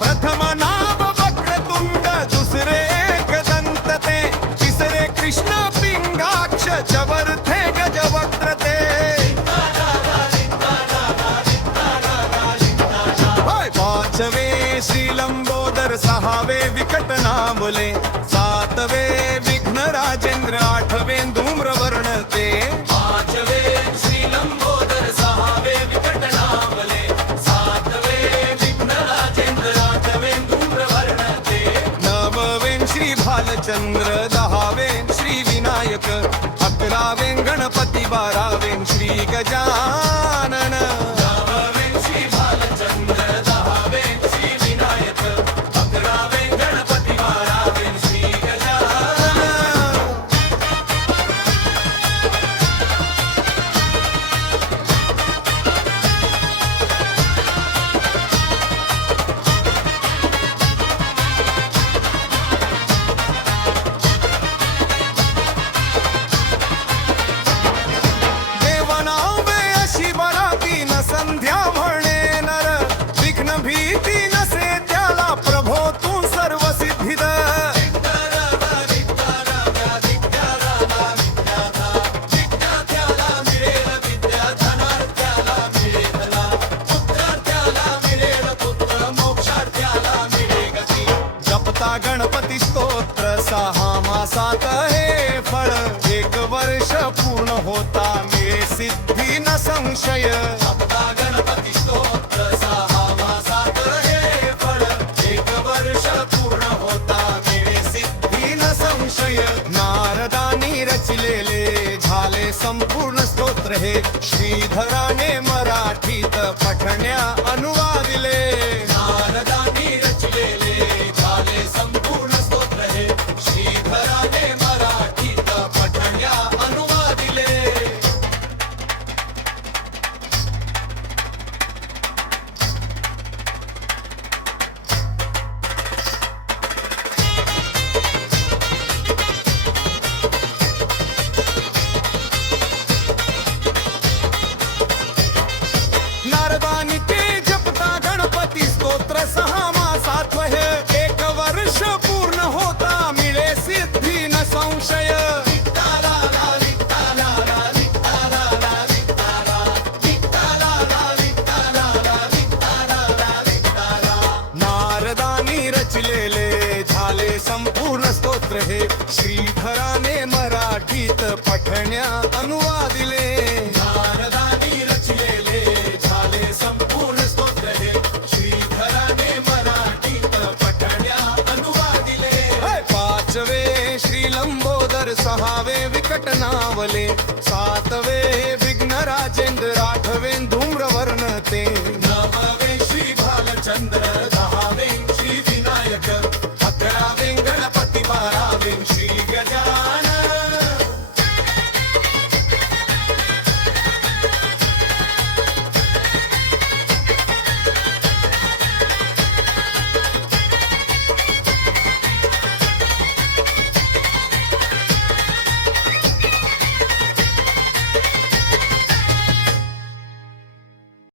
प्रथम नाम वक्रतुंड, दुसरे एकदंत ते, तिसरे कृष्ण पिंगाक्ष, चवर्थे गजवक्त्र ते. पाचवे श्रीलंबोदर, सहावे विकट नामले, सातवे विघ्न राजेंद्र, आठवे धूम्रवर्ण ते. पाचवे श्रीलंबोदर, सहावे विकट नामले, सातवे विघ्न राजेंद्र, आठवे धूम्रवर्ण ते. नववें श्री भालचंद्र, दहावें श्री विनायक, अकरावें गणपती, बारावें श्री गजानन. नववें श्री भालचंद्र, दहावें श्री विनायक, अकरावें गणपती, बारावें श्री गजानन. देवनावे अशी बराती न संध्या म्हणे नर, विघ्न भीती नसे त्याला प्रभो तू सर्व सिद्धिद. जपता गणपती स्तोत्र, सहा मासात हे फळ, एक वर्ष पूर्ण होता मिळे सिद्धी न संशय. जपता गणपती स्तोत्र, सहा मासात हे फळ, एक वर्ष पूर्ण होता मिळे सिद्धी न संशय. नारदानी रचिलेले झाले संपूर्ण स्तोत्र हे, श्रीधराने मराठीत पठण्या अनुवादिले. नारदांनी रचलेले झाले संपूर्ण स्तोत्र हे, श्रीधराने मराठीत पठण्या अनुवादिले. नारदानी ते जपता गणपती स्तोत्र, सहा मासात हे एक वर्ष पूर्ण होता मिळे सिद्धी न संशय. नारदानी रचलेले झाले संपूर्ण स्तोत्र हे, श्रीधराने मराठीत पठण्या अनुवादिले. नारदांनी रचलेले झाले संपूर्ण स्तोत्र हे, श्रीधराने मराठीत पठण्या अनुवादिले. पाचवे श्रीलंबोदर, सहावे विकट नावले, सातवे विघ्न राजेंद्र, आठवे